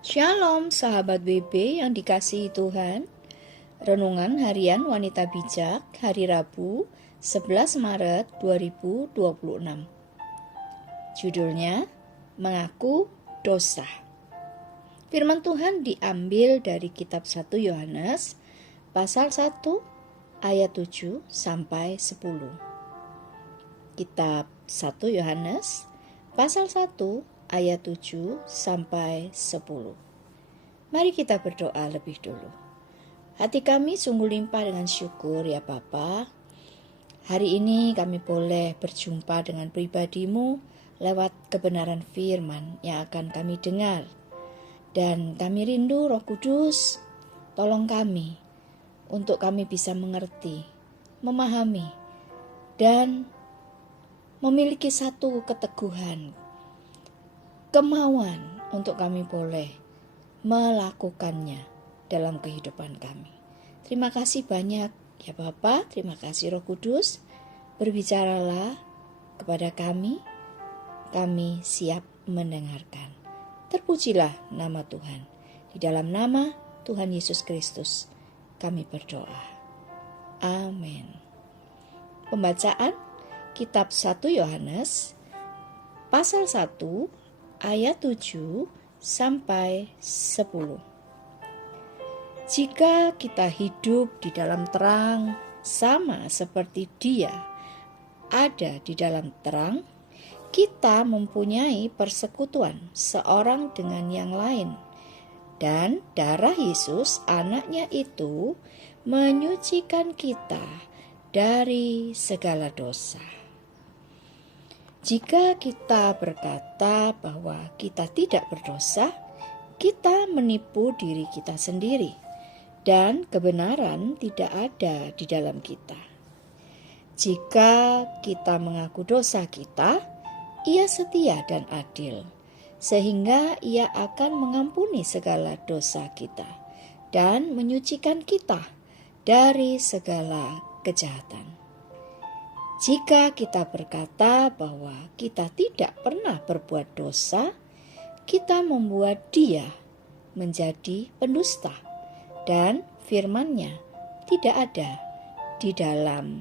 Shalom sahabat BB yang dikasihi Tuhan. Renungan Harian Wanita Bijak hari Rabu 11 Maret 2026. Judulnya Mengaku Dosa. Firman Tuhan diambil dari kitab 1 Yohanes pasal 1 ayat 7 sampai 10. Kitab 1 Yohanes pasal 1 ayat 7 sampai 10. Mari kita berdoa lebih dulu. Hati kami sungguh limpah dengan syukur ya Bapa. Hari ini kami boleh berjumpa dengan pribadi-Mu lewat kebenaran firman yang akan kami dengar. Dan kami rindu Roh Kudus, tolong kami untuk kami bisa mengerti, memahami, dan memiliki satu keteguhan, kemauan untuk kami boleh melakukannya dalam kehidupan kami. Terima kasih banyak ya Bapa, terima kasih Roh Kudus. Berbicaralah kepada kami siap mendengarkan. Terpujilah nama Tuhan. Di dalam nama Tuhan Yesus Kristus kami berdoa. Amin. Pembacaan kitab 1 Yohanes pasal 1 ayat 7 sampai 10. Jika kita hidup di dalam terang sama seperti Dia ada di dalam terang, kita mempunyai persekutuan seorang dengan yang lain. Dan darah Yesus anaknya itu menyucikan kita dari segala dosa. Jika kita berkata bahwa kita tidak berdosa, kita menipu diri kita sendiri, dan kebenaran tidak ada di dalam kita. Jika kita mengaku dosa kita, Ia setia dan adil, sehingga Ia akan mengampuni segala dosa kita dan menyucikan kita dari segala kejahatan. Jika kita berkata bahwa kita tidak pernah berbuat dosa, kita membuat Dia menjadi pendusta, dan firman-Nya tidak ada di dalam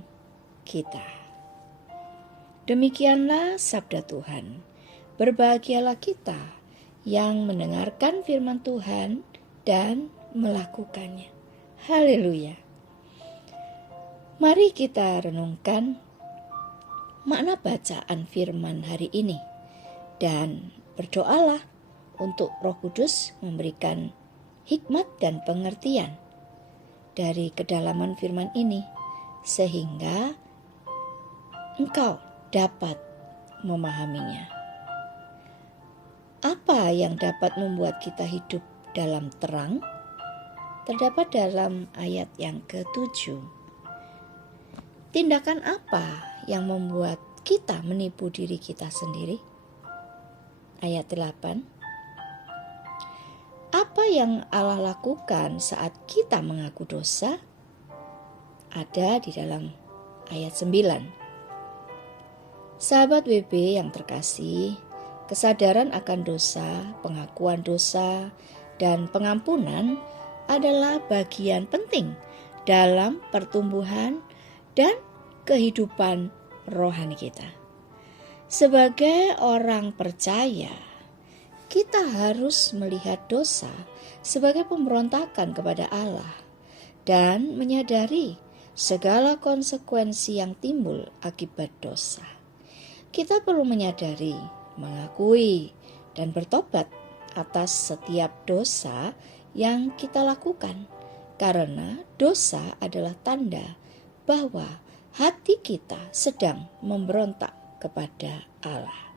kita. Demikianlah sabda Tuhan. Berbahagialah kita yang mendengarkan firman Tuhan dan melakukannya. Haleluya. Mari kita renungkan makna bacaan firman hari ini dan berdoalah untuk Roh Kudus memberikan hikmat dan pengertian dari kedalaman firman ini, sehingga engkau dapat memahaminya. Apa yang dapat membuat kita hidup dalam terang? Terdapat dalam ayat yang ke-7. Tindakan apa yang membuat kita menipu diri kita sendiri? Ayat 8. Apa yang Allah lakukan saat kita mengaku dosa? Ada di dalam ayat 9. Sahabat WB yang terkasih, kesadaran akan dosa, pengakuan dosa, dan pengampunan adalah bagian penting dalam pertumbuhan dan kehidupan rohani kita. Sebagai orang percaya, kita harus melihat dosa sebagai pemberontakan kepada Allah dan menyadari segala konsekuensi yang timbul akibat dosa. Kita perlu menyadari, mengakui, dan bertobat atas setiap dosa yang kita lakukan, karena dosa adalah tanda bahwa hati kita sedang memberontak kepada Allah.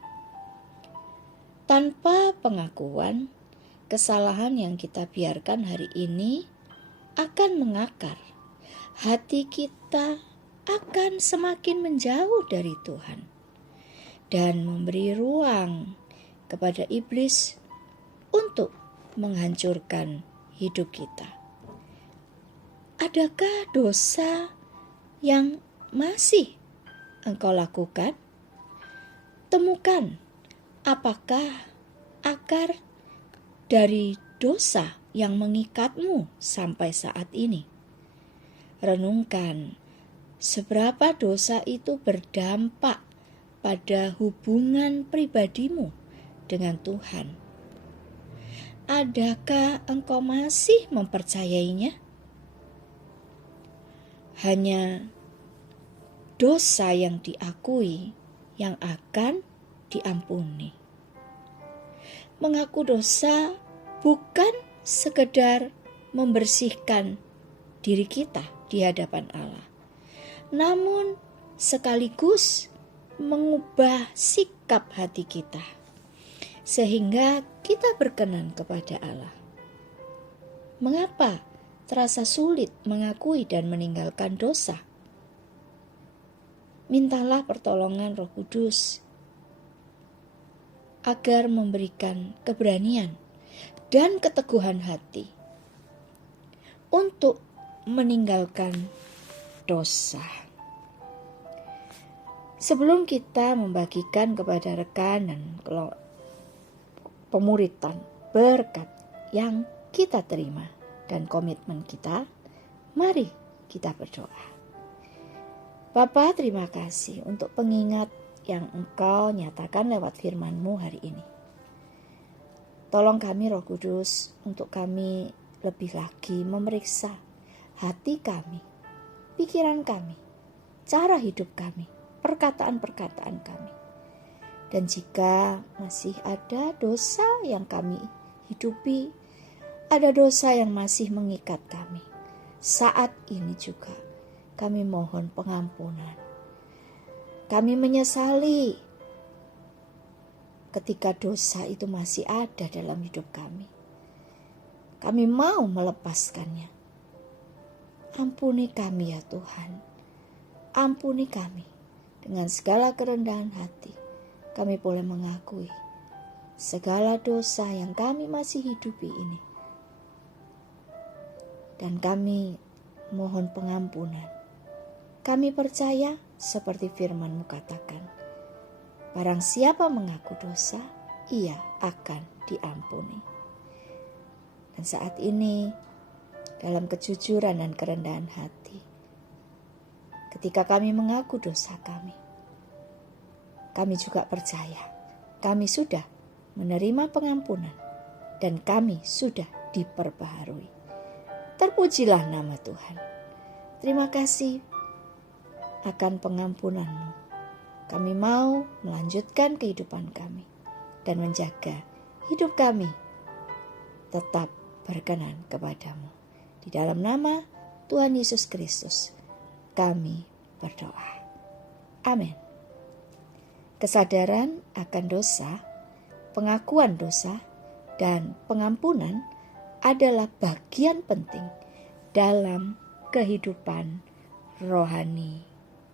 Tanpa pengakuan, kesalahan yang kita biarkan hari ini akan mengakar. Hati kita akan semakin menjauh dari Tuhan dan memberi ruang kepada iblis untuk menghancurkan hidup kita. Adakah dosa yang masih engkau lakukan? Temukan apakah akar dari dosa yang mengikatmu sampai saat ini? Renungkan seberapa dosa itu berdampak pada hubungan pribadimu dengan Tuhan. Adakah engkau masih mempercayainya? Hanya dosa yang diakui yang akan diampuni. Mengaku dosa bukan sekedar membersihkan diri kita di hadapan Allah, namun sekaligus mengubah sikap hati kita sehingga kita berkenan kepada Allah. Mengapa terasa sulit mengakui dan meninggalkan dosa? Mintalah pertolongan Roh Kudus agar memberikan keberanian dan keteguhan hati untuk meninggalkan dosa. Sebelum kita membagikan kepada rekan dan pemuritan berkat yang kita terima dan komitmen kita, mari kita berdoa. Bapa, terima kasih untuk pengingat yang Engkau nyatakan lewat firman-Mu hari ini. Tolong kami Roh Kudus untuk kami lebih lagi memeriksa hati kami, pikiran kami, cara hidup kami, perkataan-perkataan kami. Dan jika masih ada dosa yang kami hidupi, ada dosa yang masih mengikat kami, saat ini juga kami mohon pengampunan. Kami menyesali ketika dosa itu masih ada dalam hidup kami. Kami mau melepaskannya. Ampuni kami ya Tuhan. Ampuni kami. Dengan segala kerendahan hati, kami boleh mengakui segala dosa yang kami masih hidupi ini. Dan kami mohon pengampunan. Kami percaya seperti firman-Mu katakan, barang siapa mengaku dosa, ia akan diampuni. Dan saat ini, dalam kejujuran dan kerendahan hati, ketika kami mengaku dosa kami juga percaya, kami sudah menerima pengampunan, dan kami sudah diperbaharui. Terpujilah nama Tuhan. Terima kasih akan pengampunan-Mu. Kami mau melanjutkan kehidupan kami dan menjaga hidup kami tetap berkenan kepadamu. Di dalam nama Tuhan Yesus Kristus kami berdoa. Amin. Kesadaran akan dosa, pengakuan dosa, dan pengampunan adalah bagian penting dalam kehidupan rohani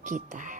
kita.